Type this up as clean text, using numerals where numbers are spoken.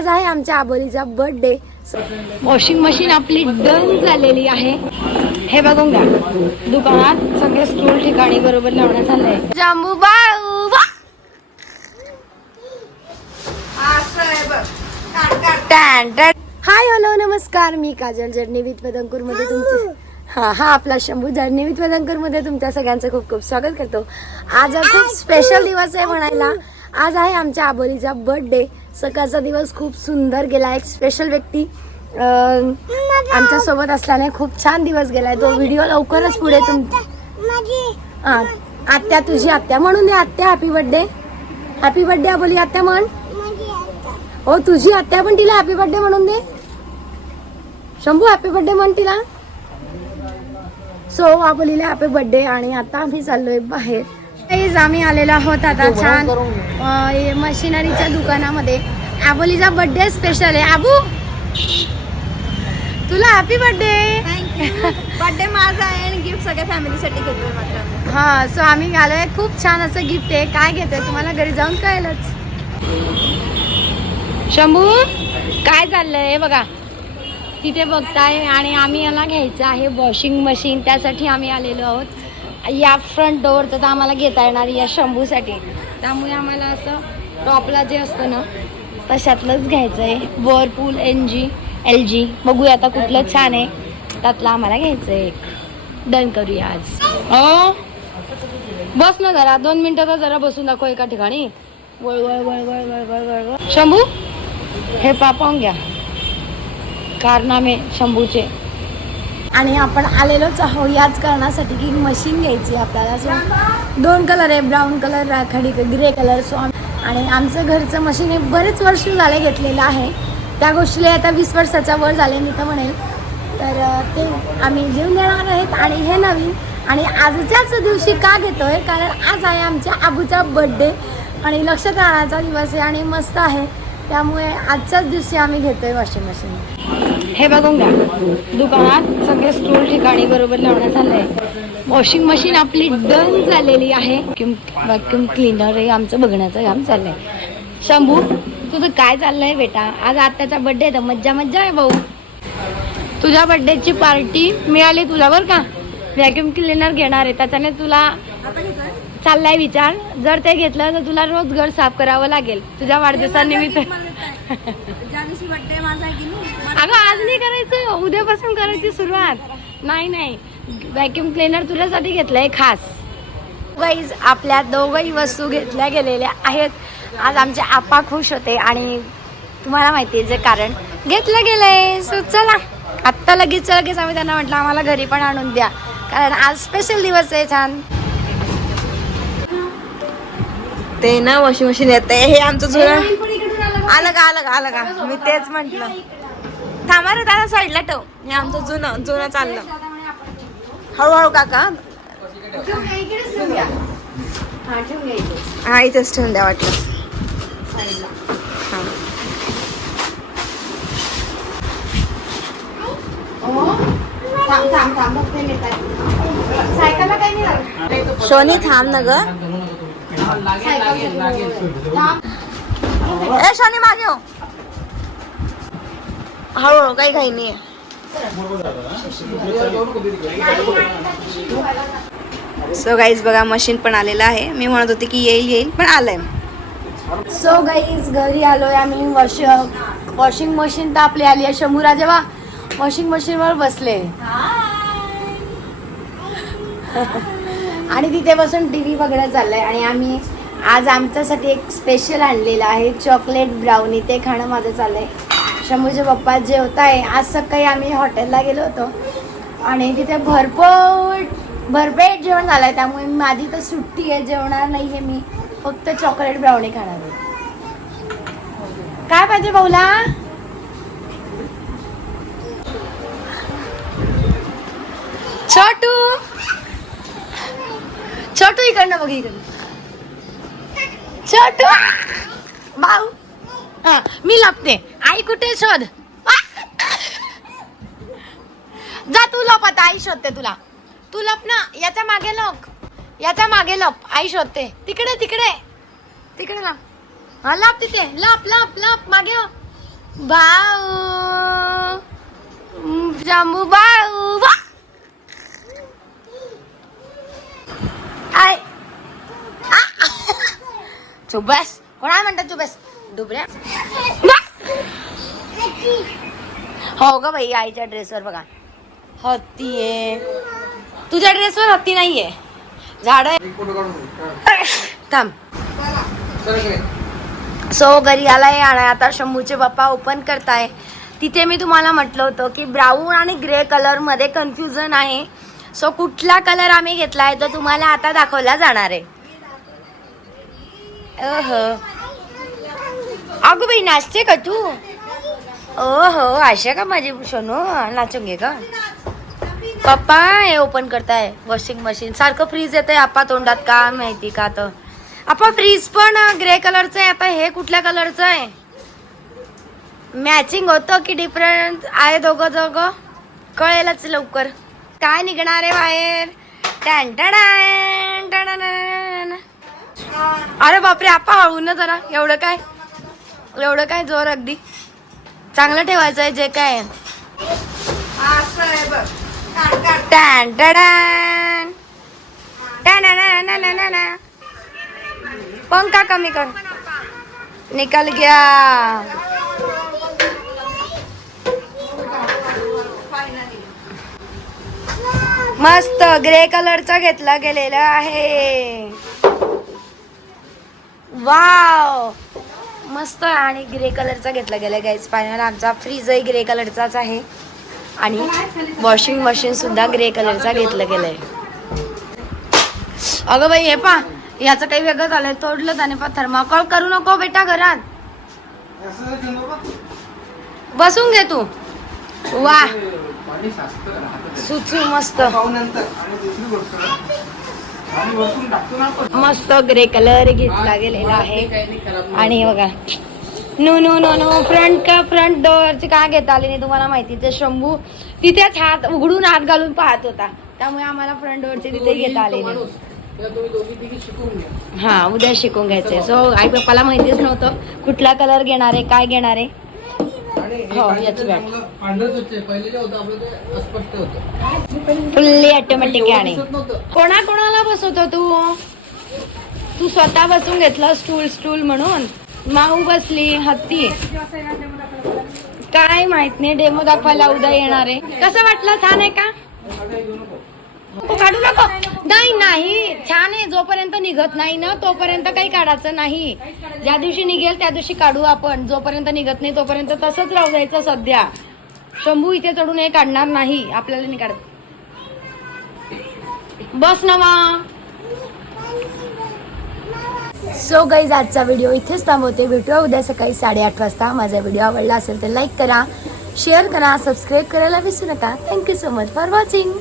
आज आहे आमच्या आबोलीचा बर्थडे। वॉशिंग मशीन आपली डन झालेली आहे। हे बघून घ्या, दुकानात सगळे स्टूल ठिकाणी बरोबर लावण्यात झालंय। जांबू बाळू हाय हॅलो नमस्कार, मी काजल जर्नी विथ वेदंकूर मध्ये तुमचे हा आपला शंभू जर्नी विथ वेदंकूर मध्ये तुमच्या सगळ्यांचं खूप खूप स्वागत करतो। आज खूप स्पेशल दिवस आहे म्हणायला। आज आहे आमच्या आबोलीचा बर्थडे। सकाळचा दिवस खूप सुंदर गेला। एक स्पेशल व्यक्ती आमच्या सोबत असल्याने खूप छान दिवस गेलाय। तो व्हिडिओ लवकरच पुढे आत्या तुझी आत्या म्हणून दे। आत्या हॅपी बर्थडे, हॅपी बर्थडे आबोली आत्या म्हण। हो तुझी आत्या पण तिला हॅपी बर्थडे म्हणून दे। शंभू हॅपी बर्थडे म्हण तिला। सो आबोलीला हॅपी बर्थडे। आणि आता आम्ही चाललोय बाहेर। आम्ही आलेलो आहोत आता छान मशिनरीच्या दुकानामध्ये। आबोलीचा बर्थडे स्पेशल आहे। आबू तुला हॅपी बर्थडे। बर्थडे माझा आहे आणि गिफ्ट सगळ्या फॅमिलीसाठी घेतोय मात्र। हा सो आम्ही आलोय, खूप छान असं गिफ्ट आहे। काय घेतोय तुम्हाला घरी जाऊन कळेलच। शंभू काय चाललंय बघा, तिथे बघताय। आणि आम्ही याला घ्यायचं आहे वॉशिंग मशीन, त्यासाठी आम्ही आलेलो आहोत। या फ्रंट डोअरचं तर आम्हाला घेता येणार या शंभूसाठी, त्यामुळे आम्हाला असं टॉपला जे असतं ना तशातलंच घ्यायचं आहे। व्हर्लपूल एल जी बघूया आता कुठलं छान आहे, त्यातलं आम्हाला घ्यायचं आहे एक। डन करूया आज। बस ना जरा 2 मिनिटं तर जरा बसून दाखव एका ठिकाणी। वळ वळ वळ वळ वळ वळ वळ वळ। शंभू हे पापावून घ्या, कारनामे शंभूचे। आणि आपण आलेलोच आहो याच कारणासाठी की मशीन घ्यायची आपल्याला। सो 2 कलर आहे, ब्राऊन कलर राखाडी ग्रे कलर। सो आणि आमचं घरचं मशीन हे बरेच वर्ष झाले घेतलेलं आहे। त्या गोष्टीला आता 20 वर्षाच्या वर झाले मी तर म्हणेल। तर ते आम्ही घेऊन देणार आहेत। आणि हे नवीन आणि आजच्याच दिवशी का घेतोय, कारण आज आहे आमच्या आबूचा बर्थडे आणि लक्षात राहण्याचा दिवस आहे आणि मस्त आहे, त्यामुळे आजच्याच दिवशी आम्ही घेतोय वॉशिंग मशीन। हे बघून घ्या, दुकानात सगळे स्टूल ठिकाणी बरोबर लावण्यात झालंय। वॉशिंग मशीन आपली डन झालेली आहे। व्हॅक्यूम क्लीनर हे आमचं बघण्याचं काम चाललंय। शंभू तुझं काय चाललंय बेटा? आज आत्याचा बर्थडे आहे तर मज्जा मज्जा आहे भाऊ। तुझ्या बर्थडेची पार्टी मिळाली तुला बरं का। व्हॅक्यूम क्लीनर घेणार आहे, त्याच्याने तुला चाललाय विचार। जर ते घेतलं तर तुला रोज घर साफ करावं लागेल तुझ्या वाढदिवसानिमित्त। अगं आज नाही करायचं, उद्यापासून करायची सुरुवात। नाही व्हॅक्यूम क्लीनर तुझ्यासाठी घेतलंय खास। गाईज आपल्या दोघही वस्तू घेतल्या गेलेल्या आहेत। आज आमचे आपा खुश होते आणि तुम्हाला माहिती आहे जे कारण घेतलं गेलंय। सो चला आत्ता लगेच आम्ही त्यांना म्हटलं आम्हाला घरी पण आणून द्या, कारण आज स्पेशल दिवस आहे छान। ते ना वॉशिंग मशीन येते हे आमचं जुनं आलं का मी तेच म्हंटल। थांबा रे त्याला साईडला ठेव, हे आमचं जुनं चाललं। हळूहळू काका, हा इथेच ठेवून द्या वाटलं। शोनी थांब ना ग। ए शोनी मागे हो, हळूहळू काही घाई नाही। सो गाईज बघा मशीन पण आलेलं आहे। मी म्हणत होते की येईल पण आलंय। सो गाईज घरी आलोय आम्ही। वॉशिंग मशीन तर आपली आली आहे। शंभूरा जेव्हा वॉशिंग मशीनवर बसले आणि तिथे बसून TV बघणं चाललंय। आणि आम्ही आज आमच्यासाठी एक स्पेशल आणलेलं आहे चॉकलेट ब्राउनी, ते खाणं माझं चाललंय। शंभूचे पप्पा जेवताय। आज सकाळी आम्ही हॉटेलला गेलो होतो आणि तिथे भरपेट जेवण झालंय, त्यामुळे माझी तर सुट्टी आहे, जेवणार नाही आहे मी, फक्त चॉकलेट ब्राउनी खाणार आहे। काय पाहिजे भाऊला? छोटू इकडनं बघ, इकडनं छोटू भाऊ। हा मी लपते, आई कुठे शोध। जा तू लप, आता आई शोधते तुला। तू लप ना, याच्या मागे लप, आई शोधते। तिकडे लप, हा लप तिथे, लप मागे हो। बाऊ शंभू बाऊ आय चुप बस. कोणा म्हणतात चुप बस डुबऱ्या. हो ग बाई आईच्या ड्रेसवर बघा हत्ती आहे. तुझ्या ड्रेसवर हत्ती नाहीये. झाड थांब. सो घरी आलाय आणि आता शंभूचे बाप्पा ओपन करताय. तिथे मी तुम्हाला म्हटलं होतं की ब्राऊन आणि ग्रे कलर मध्ये कन्फ्युजन आहे. सो कुठला कलर आम्ही घेतलाय तो तुम्हाला आता दाखवला जाणार आहे. अगं बाई नाचते का तू. ओहो अशा का माझी सोनू नाचून का. पप्पा हे ओपन करताय वॉशिंग मशीन. सारखं फ्रीज येतंय आपा तोंडात का माहिती का. तर आपा फ्रीज पण ग्रे कलरचं आहे. आता हे कुठल्या कलरचं आहे. मॅचिंग होतं की डिफरंट आहे दोघं कळेलच लवकर. काय निघणार आहे बाहेर. टॅन टॅन टॅन. अरे बापरे आपा हळू ना जरा. एवढं काय जोर अगदी चांगलं ठेवायचं आहे जे काय. टॅन टॅन टॅन. पंखा कमी कर. निकल गया. मस्त ग्रे कलरचा घेतला गेलेला आहे. वाव मस्त. आणि ग्रे कलरचा घेतला गेला गाईज. फायनल आमचा फ्रीजही ग्रे कलरचाच आहे आणि वॉशिंग मशीन सुद्धा ग्रे कलरचा घेतला गेलाय. अगं बाई हे पा याचं काही वेगळं झालंय. तोडलं त्याने पा. थर्माकॉल करू नको बेटा घरात. बसून घे तू. वा सुचू मस्त मस्त ग्रे कलर घेतला गेलेला आहे. आणि बघा नो फ्रंट डोअरची का घेता आली नाही तुम्हाला माहिती. ते शंभू तिथेच हात उघडून हात घालून पाहत होता त्यामुळे आम्हाला फ्रंट डोअरचे तिथे घेता आले नाही. हा उद्या शिकून घ्यायचंय. सो आई बाप्पाला माहितीच नव्हतं कुठला कलर घेणार आहे काय घेणार आहे. हो याची बॅट फुल्ली ऑटोमॅटिक आहे. कोणाला बसवतो तू स्वतः बसून घेतलं स्टूल म्हणून. माऊ बसली हत्ती. काय माहित नाही. डेमो दाखवायला उद्या येणार आहे. कसं वाटलं. छान आहे का. काढू नको. नाही छान आहे. जोपर्यंत निघत नाही ना तोपर्यंत काही काढायचं नाही. ज्या दिवशी निघेल त्या दिवशी काढू आपण. जोपर्यंत निघत नाही तोपर्यंत तसंच राहू द्यायचं. सध्या शंभू इथे चढून हे काढणार नाही. आपल्याला नाही काढत. बस ना मग. सो गाईज आजचा व्हिडिओ इथेच थांबवते. भेटूया उद्या सकाळी 8:30 वाजता. माझा व्हिडिओ आवडला असेल तर लाईक करा, शेअर करा, सबस्क्राईब करायला विसरू नका. Thank you so much for watching.